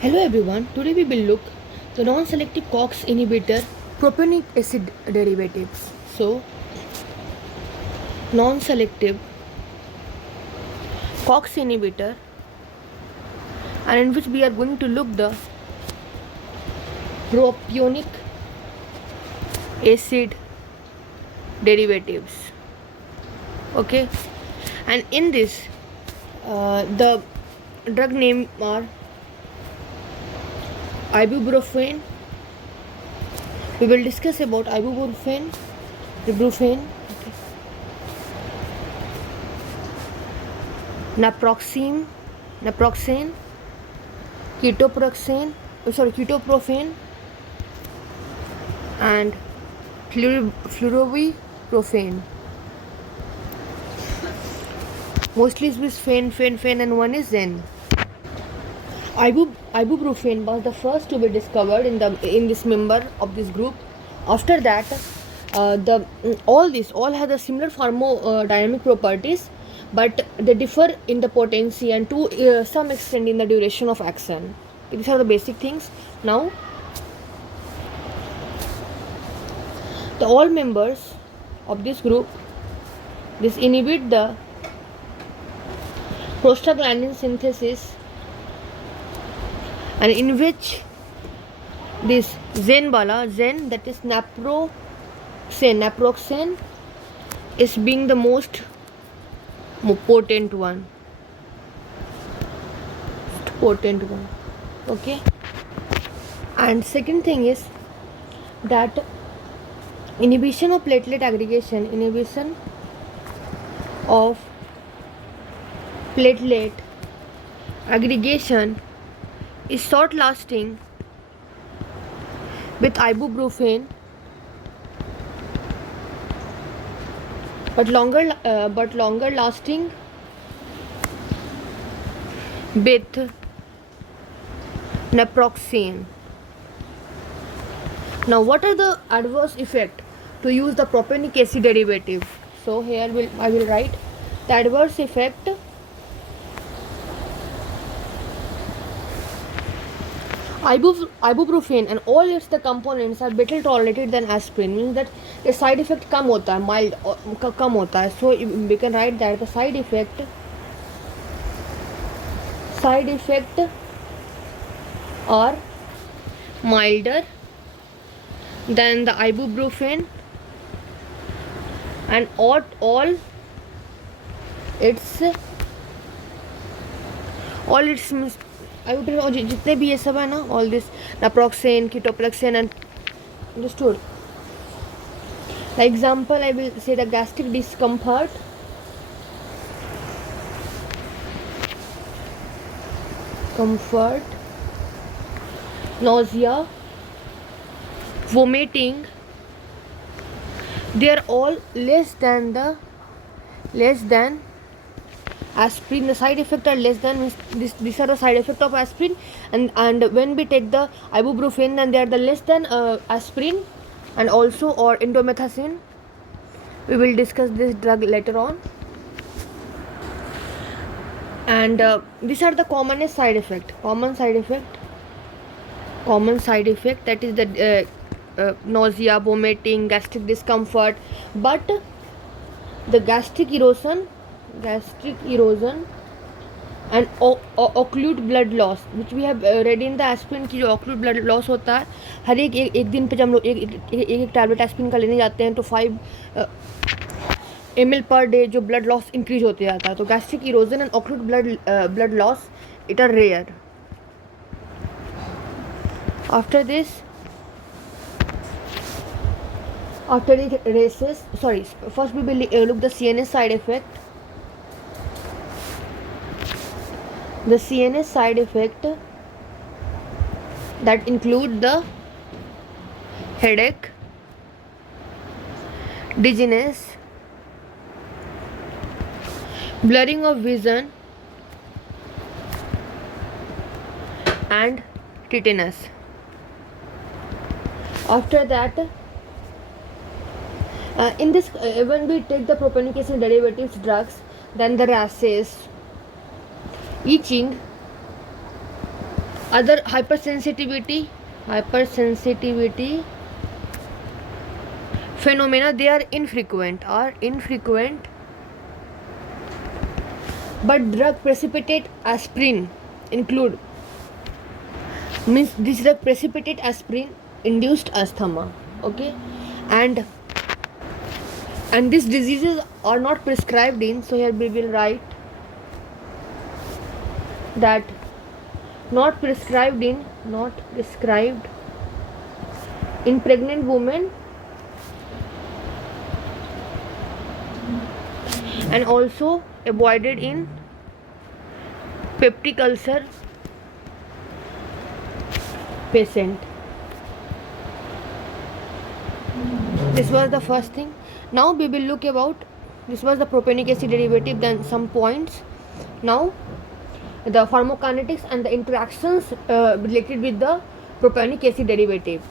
Hello everyone, today we will look the non-selective COX inhibitor propionic acid derivatives. So, non-selective COX inhibitor, and in which we are going to look the propionic acid derivatives. Okay, and in this the drug name are Ibuprofen. We will discuss about ibuprofen, okay. Naproxen, ketoprofen, and fluoroprofen. Mostly is with fen, and one is zen. Ibuprofen was the first to be discovered in this member of this group. After that, all have the similar thermodynamic properties, but they differ in the potency and to some extent in the duration of action. These are the basic things. Now, all members of this group inhibit the prostaglandin synthesis, and in which this zen that is naproxen is being the most potent one. Okay, and second thing is that inhibition of platelet aggregation is short lasting with ibuprofen, but longer lasting with naproxen. Now, what are the adverse effects to use the propionic acid derivative? So here I will write the adverse effect. Ibuprofen and all its the components are better tolerated than aspirin, means that the side effect कम होता है, mild कम होता है. So we can write that the side effect are milder than the ibuprofen, and all its ibuprofen जितने भी ये सब है ना, all this naproxen, ketoprofen, and understood. Like example, I will say the gastric discomfort, nausea, vomiting. They are all less than aspirin. The side effects are less than these are the side effects of aspirin, and when we take the ibuprofen, then they are the less than aspirin and also or indomethacin. We will discuss this drug later on. And these are the commonest side effect. Common side effect, that is the nausea, vomiting, gastric discomfort, but the gastric erosion and occlude blood loss, which we have read in the aspirin की जो occlude blood loss होता है, हर एक दिन पे जब हम लोग एक टैबलेट एस्पिरिन का लेने जाते हैं तो 5 ml per day जो blood loss increase होते जाता है. तो gastric erosion and occlude blood loss, it are rare. After it races, first we will look the CNS side effect. The CNS side effect that include the headache, dizziness, blurring of vision, and tetanus. After that, in this when we take the propionic acid derivatives drugs, then the rashes, itching, Other hypersensitivity phenomena, they are infrequent, but drug precipitate aspirin include, means this drug precipitate aspirin induced asthma. Okay, and these diseases are not prescribed in, so here we will write that not prescribed in pregnant women, and also avoided in peptic ulcer patient. This was the first thing. Now we will look about, this was the propionic acid derivative, then some points. Now the pharmacokinetics and the interactions related with the propionic acid derivative.